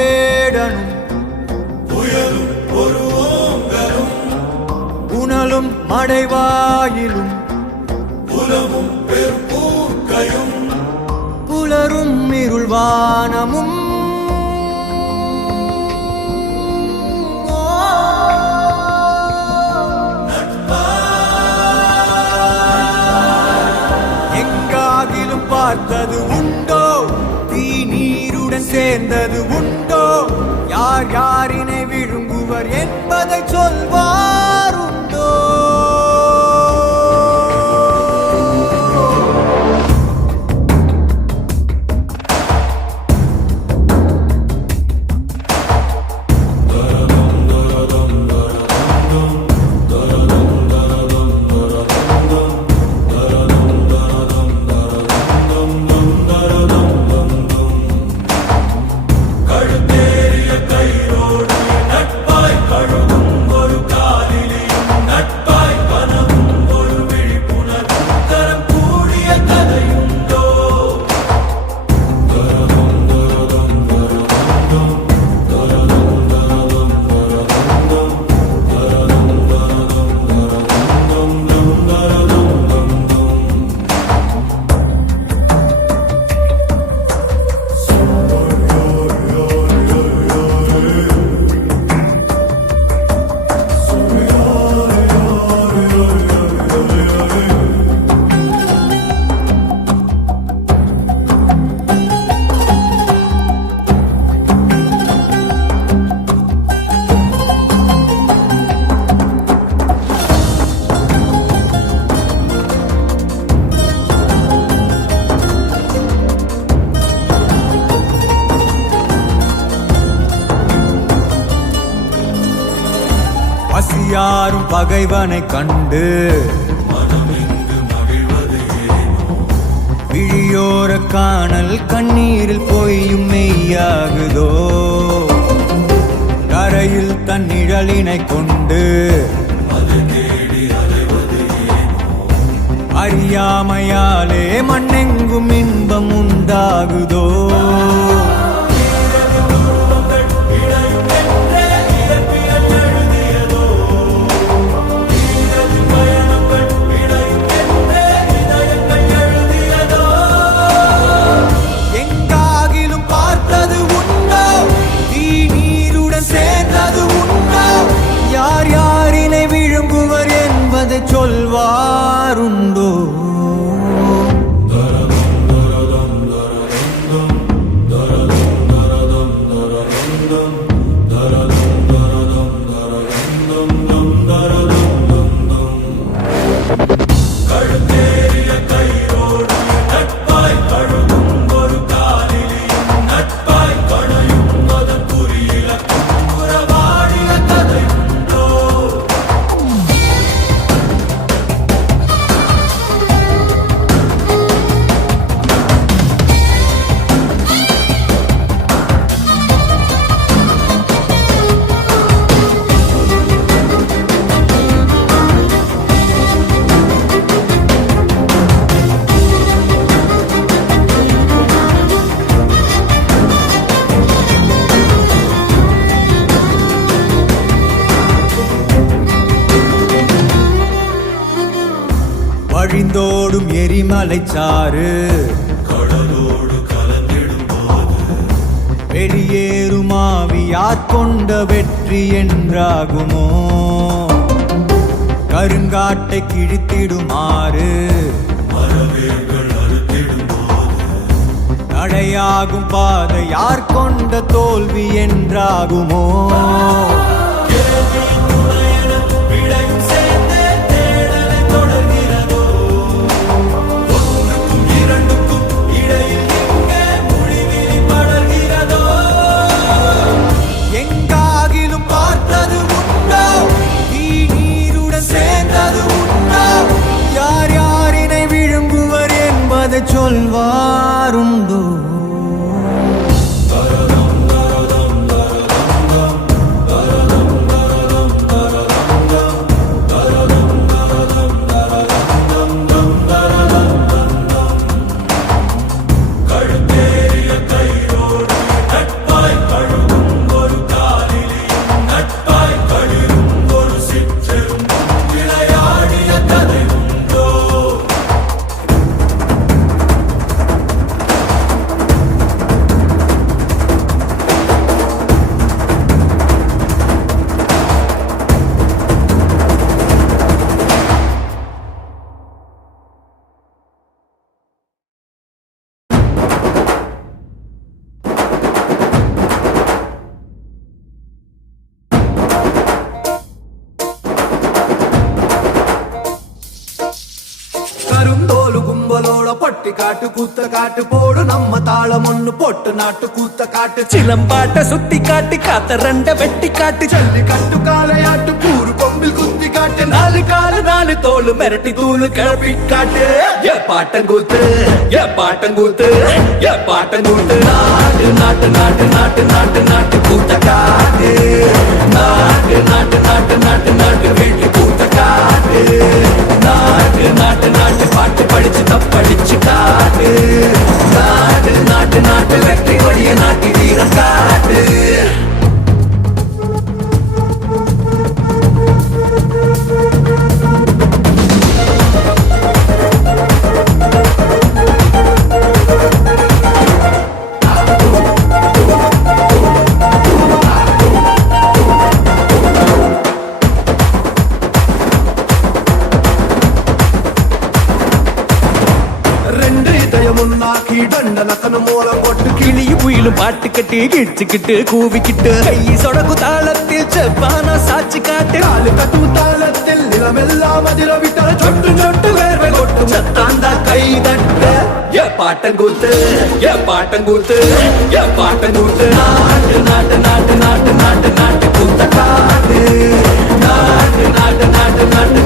வேடனும் புயலும் ஒரு ஓங்கலும் புனலும் மடைவாயிலும் புலமும் பெரும்பூக்கையும் புலரும் இருள்வானமும் எங்காகிலும் பார்த்தது உண்டோ தீ நீருடன் சேர்ந்தது உண்டோ யார் யாரினை விழுங்குவர் என்பதை சொல்வாருண்டோ பசியாரும் பகைவனை கண்டு மனமெங்கு மகிழ்வது ஏனோ விழியோர காணல் கண்ணீரில் பொய்யும் மெய்யாகுதோ கரையில் தன் நிழலினை கொண்டு அது தேடி அலைவது ஏனோ அறியாமையாலே மண்ணெங்கும் இன்பம் உண்டாகுதோ சொல்வாருண்டோ கழுத்தேறிய கயிறோடு நட்பாய் கழுகும் ஒரு காலிலியும் நட்பாய் கணையும் அதன் குறியிலக்கும் உறவாடிய கதை உண்டோ வழிந்தோடும் எரிமலைச்சாறு கடலோடு கலந்திடும் போது வெளியேறும் ஆவியார் கொண்ட வெற்றி என்றாகுமோ கருங்காட்டை கிழித்திடுமாறு மரவேர்கள் அறுத்திடும் போது தடையாகும் பாதை யார் கொண்ட தோல்வி என்றாகுமோ விளையும் சேர்ந்தே தேடலை தொடர்கிறதோ ஒன்றுக்கும் இரண்டுக்கும் இடையில் எங்கே முடிவிலி படர்கிறதோ எங்காகிலும் பார்த்தது உண்டோ தீ நீருடன் சேர்ந்தது உண்டோ யார் யாரினை விழுங்குவர் என்பதை சொல்வாருண்டோ கழுத்தேறிய கயிறோடு நட்பாய் கழுகும் காட்டு கூத்த காட்டு போடு நம்ம தாளம் ஒண்ணு போட்டு நாட்டு கூத்த காட்டு சிலம்பாட்ட சுத்தி காட்டு காத்த ரெண்ட வெட்டி காட்டு ஜல்லி கட்டு காளையாட்டு கூறு கொம்பில் குத்தி காட்டு நாலு காலு நாலு தோளு மிரட்டி தூளு கிளப்பி காட்டு ஏ பாட்டங்கூத்து ஏ பாட்டங்கூத்து ஏ பாட்டங்கூத்து நாட்டு நாட்டு நாட்டு நாட்டு நாட்டு நாட்டு கூத்த காட்டு நாட்டு நாட்டு நாட்டு நாட்டு நாட்டு வீட்டு கூத்த காட்டு நாட்டு நாட்டு நாட்டு பாட்டு படிச்சு தப்படிச்சு காட்டு நாட்டு நாட்டு நாட்டு வெற்றி வழிய நாட்டி வீரம் காட்டு ரெண்டு இதயம் ஒன்னாக்கி தண்டனக்கனு மூலம் போட்டு கிளியும் புயலும் பாட்டு கட்டி கிழிச்சுக்கிட்டு கூவிக்கிட்டு கை சொடக்கு தாளத்தில் செவ்வானா சாட்சி காட்டு காலு கட்டும் தாளத்தில் நிலமெல்லாம் அதிர விட்டால் சொட்டு சொட்டு வேர்வை கொட்டும் சத்தாந்தா கை தட்ட ஏ பாட்டங்கூத்து ஏ பாட்டங்கூத்து ஏ பாட்டங்கூத்து நாட்டு நாட்டு நாட்டு நாட்டு நாட்டு நாட்டு கூத்த காட்டு நாட்டு நாட்டு நாட்டு நாட்டு